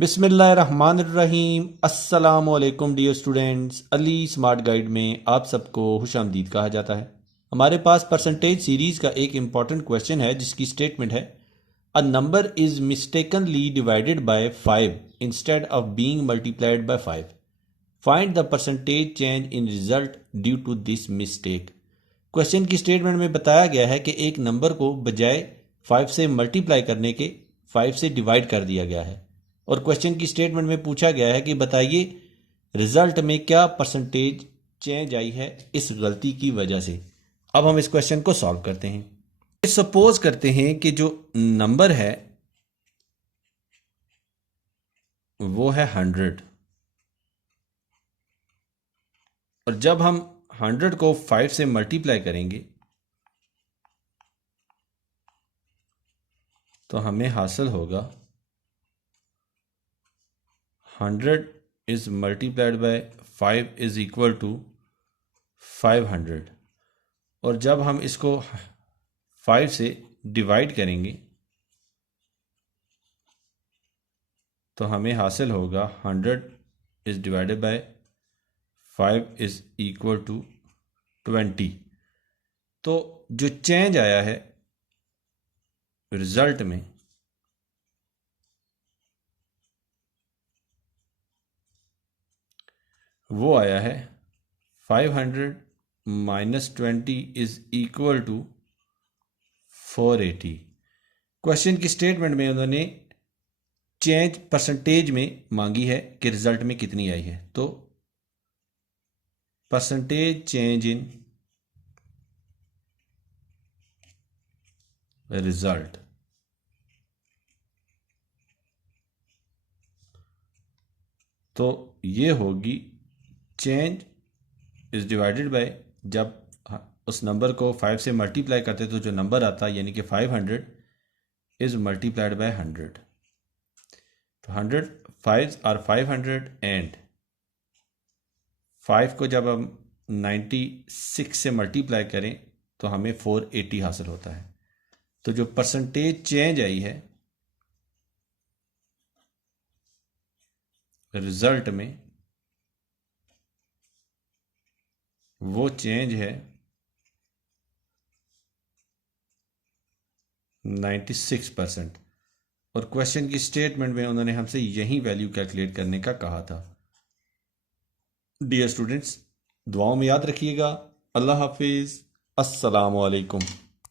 बिस्मिल्लाहिर्रहमानिर्रहीम। अस्सलामुअलैकुम dear students, Ali smart guide में आप सबको खुशामदीद कहा जाता है। हमारे पास परसेंटेज सीरीज का एक इंपॉर्टेंट क्वेश्चन है जिसकी स्टेटमेंट है a number is mistakenly divided by 5 instead of being multiplied by 5। Find the percentage change in result due to this mistake. Question की स्टेटमेंट में बताया गया है कि एक नंबर को बजाय 5 से मल्टीप्लाई करने के 5 से डिवाइड कर दिया गया है और क्वेश्चन की स्टेटमेंट में पूछा गया है कि बताइए रिजल्ट में क्या परसेंटेज चेंज आई है इस गलती की वजह से। अब हम इस क्वेश्चन को सॉल्व करते हैं। सपोज करते हैं कि जो नंबर है वो है 100 और जब हम 100 को 5 से मल्टीप्लाई करेंगे तो हमें हासिल होगा 100 is multiplied by 5 is equal to 500 और जब हम इसको 5 से डिवाइड करेंगे तो हमें हासिल होगा 100 is divided by 5 is equal to 20। तो जो चेंज आया है रिजल्ट में वो आया है 500 minus 20 is equal to 480। Question की स्टेटमेंट में उन्होंने चेंज परसेंटेज में मांगी है कि रिजल्ट में कितनी आई है। तो परसेंटेज चेंज इन रिजल्ट तो ये होगी चेंज इज डिवाइडेड बाय, जब उस नंबर को 5 से मल्टीप्लाई करते तो जो नंबर आता यानी कि 500 इज मल्टीप्लाइड बाय 100। तो 100 5 आर 500 एंड 5 को जब हम 96 से मल्टीप्लाई करें तो हमें 480 हासिल होता है। तो जो परसेंटेज चेंज आई है रिजल्ट में वो चेंज है 96%। और क्वेश्चन की स्टेटमेंट में उन्होंने हमसे यही वैल्यू कैलकुलेट करने का कहा था। डियर स्टूडेंट्स, दुआओं में याद रखिएगा। अल्लाह हाफिज़। अस्सलामु अलैकुम।